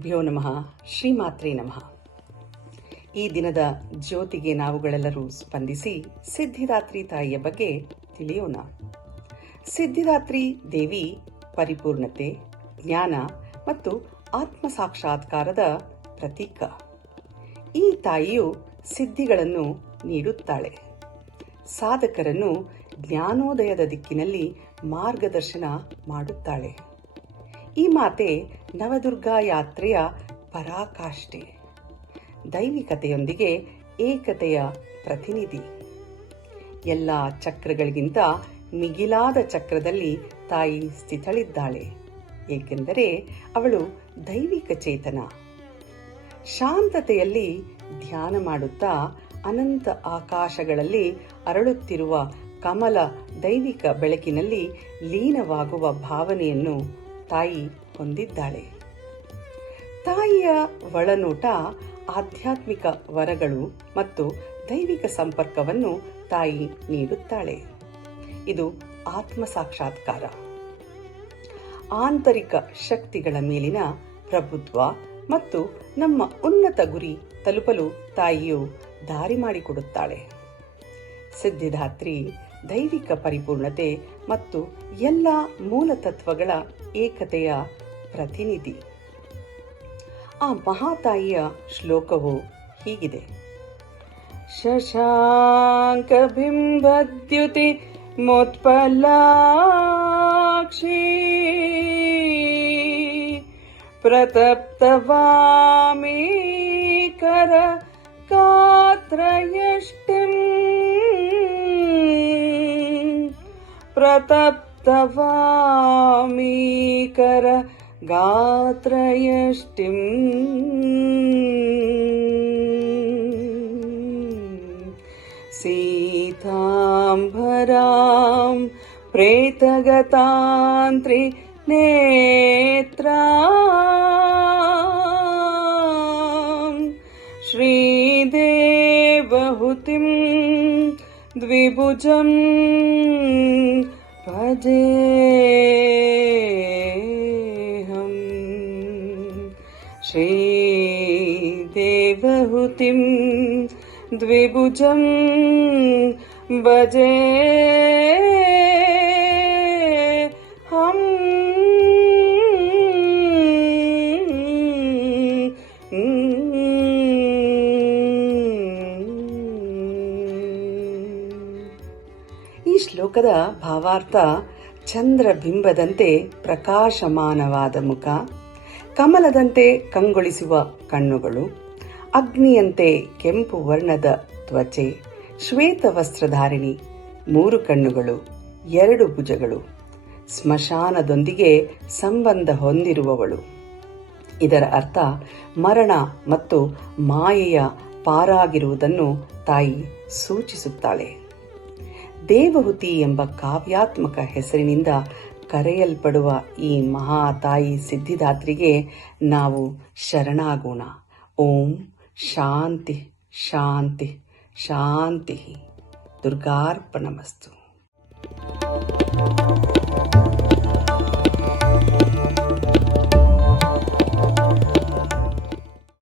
ಗುರುಭ್ಯೋ ನಮಃ. ಶ್ರೀಮಾತ್ರೇ ನಮಃ. ಈ ದಿನದ ಜ್ಯೋತಿಗೆ ನಾವುಗಳೆಲ್ಲರೂ ಸ್ಪಂದಿಸಿ ಸಿದ್ಧಿದಾತ್ರಿ ತಾಯಿಯ ಬಗ್ಗೆ ತಿಳಿಯೋಣ. ಸಿದ್ಧಿದಾತ್ರಿ ದೇವಿ ಪರಿಪೂರ್ಣತೆ, ಜ್ಞಾನ ಮತ್ತು ಆತ್ಮ ಸಾಕ್ಷಾತ್ಕಾರದ ಪ್ರತೀಕ. ಈ ತಾಯಿಯು ಸಿದ್ಧಿಗಳನ್ನು ನೀಡುತ್ತಾಳೆ. ಸಾಧಕರನ್ನು ಜ್ಞಾನೋದಯದ ದಿಕ್ಕಿನಲ್ಲಿ ಮಾರ್ಗದರ್ಶನ ಮಾಡುತ್ತಾಳೆ. ಈ ಮಾತೆ ನವದುರ್ಗಾ ಯಾತ್ರೆಯ ಪರಾಕಾಷ್ಠೆ, ದೈವಿಕತೆಯೊಂದಿಗೆ ಏಕತೆಯ ಪ್ರತಿನಿಧಿ. ಎಲ್ಲ ಚಕ್ರಗಳಿಗಿಂತ ಮಿಗಿಲಾದ ಚಕ್ರದಲ್ಲಿ ತಾಯಿ ಸ್ಥಿತಳಿದ್ದಾಳೆ, ಏಕೆಂದರೆ ಅವಳು ದೈವಿಕ ಚೇತನ. ಶಾಂತತೆಯಲ್ಲಿ ಧ್ಯಾನ ಮಾಡುತ್ತಾ ಅನಂತ ಆಕಾಶಗಳಲ್ಲಿ ಅರಳುತ್ತಿರುವ ಕಮಲ ದೈವಿಕ ಬೆಳಕಿನಲ್ಲಿ ಲೀನವಾಗುವ ಭಾವನೆಯನ್ನು ತಾಯಿ ಹೊಂದಿದ್ದಾಳೆ. ತಾಯಿಯ ಒಳನೋಟ ಆಧ್ಯಾತ್ಮಿಕ ವರಗಳು ಮತ್ತು ದೈವಿಕ ಸಂಪರ್ಕವನ್ನು ತಾಯಿ ನೀಡುತ್ತಾಳೆ. ಇದು ಆತ್ಮ ಸಾಕ್ಷಾತ್ಕಾರ. ಆಂತರಿಕ ಶಕ್ತಿಗಳ ಮೇಲಿನ ಪ್ರಭುತ್ವ ಮತ್ತು ನಮ್ಮ ಉನ್ನತ ಗುರಿ ತಲುಪಲು ತಾಯಿಯು ದಾರಿ ಮಾಡಿಕೊಡುತ್ತಾಳೆ. ಸಿದ್ಧಿದಾತ್ರಿ ದೈವಿಕ ಪರಿಪೂರ್ಣತೆ ಮತ್ತು ಎಲ್ಲ ಮೂಲತತ್ವಗಳ ಏಕತೆಯ ಪ್ರತಿನಿಧಿ. ಆ ಮಹಾತಾಯಿಯ ಶ್ಲೋಕವು ಹೀಗಿದೆ: ಶಶಾಂಕ ಬಿಂಬದ್ಯುತಿ ಮೋತ್ಪಲಾಕ್ಷಿ ಪ್ರತಪ್ತವಾಮೀಕರ ಗಾತ್ರಯಷ್ಟಿಂ ಪ್ರತಪ್ತವಾಮೀಕರ ಗಾತ್ರಯಷ್ಟಿಂ ಸೀತಾಂಬರಾಂ ಪ್ರೇತಗತಾಂತ್ರಿ ನೇತ್ರಾಂ ಶ್ರೀದೇವಹುತಿಂ ದ್ವಿಭುಜಂ ಭಜೇಹಂ. ಶ್ರೀದೇವಹುತಿಂ ದ್ವಿಭುಜಂ ಭಜೇಹಂ. ಈ ಶ್ಲೋಕದ ಭಾವಾರ್ಥ: ಚಂದ್ರಬಿಂಬದಂತೆ ಪ್ರಕಾಶಮಾನವಾದ ಮುಖ, ಕಮಲದಂತೆ ಕಂಗೊಳಿಸುವ ಕಣ್ಣುಗಳು, ಅಗ್ನಿಯಂತೆ ಕೆಂಪು ವರ್ಣದ ತ್ವಚೆ, ಶ್ವೇತ ವಸ್ತ್ರಧಾರಿಣಿ, 3 ಕಣ್ಣುಗಳು, 2 ಭುಜಗಳು, ಸ್ಮಶಾನದೊಂದಿಗೆ ಸಂಬಂಧ ಹೊಂದಿರುವವಳು. ಇದರ ಅರ್ಥ ಮರಣ ಮತ್ತು ಮಾಯೆಯ ಪಾರಾಗಿರುವುದನ್ನು ತಾಯಿ ಸೂಚಿಸುತ್ತಾಳೆ. ದೇವಹುತಿ ಎಂಬ ಕಾವ್ಯಾತ್ಮಕ ಹೆಸರಿನಿಂದ ಕರೆಯಲ್ಪಡುವ ಈ ಮಹಾತಾಯಿ ಸಿದ್ಧಿದಾತ್ರಿಗೆ ನಾವು ಶರಣಾಗೋಣ. ಓಂ ಶಾಂತಿ ಶಾಂತಿ ಶಾಂತಿ. ದುರ್ಗಾರ್ಪಣಮಸ್ತು.